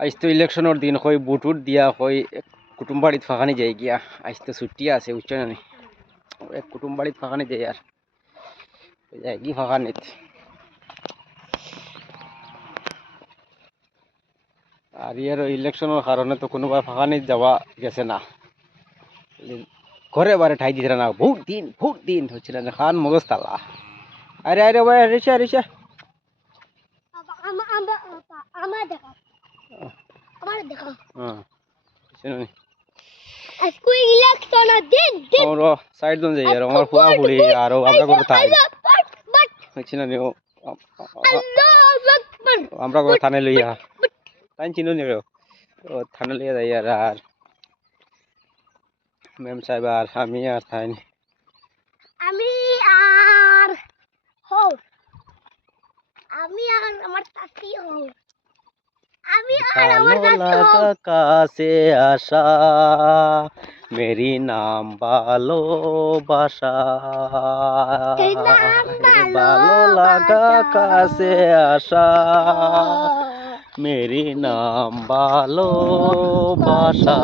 আজ তো ইলেকশনের দিন কই বুট উট দিয়া কই কুটুম বাড়িত ফাঁকানি যাই গিয়া আজ তো ছুটি আছে বুঝছো না কুটুম বাড়িত ফাঁকানি যাই আর যাই কি ফাঁকানিত আর ইয়ার ইলেকশনের কারণে তো কোনোবার ফাঁকানিত যাওয়া গেছে না ঘরে বারে ঠাই দিতে না ভোট দিন হচ্ছিল না খান মগজ তালা আরে আরে ভাই রিসা রিসা সাইড জন যাই আর আমার ফুয়া ফুড়ি আর আমরা করে থাই হচ্ছে না আমরা করে থানে লইয়া তাই চিনো নি থানে লইয়া যাই আর ম্যাম সাহেব আর আমি আর থাই আমি আর হও আমি আর আমার চাচি হও আমি আর আমার চাচি হও কাছে আশা मेरी नाम ভালোবাসা ভালো লাগা কাছে আশা मेरी नाम ভালোবাসা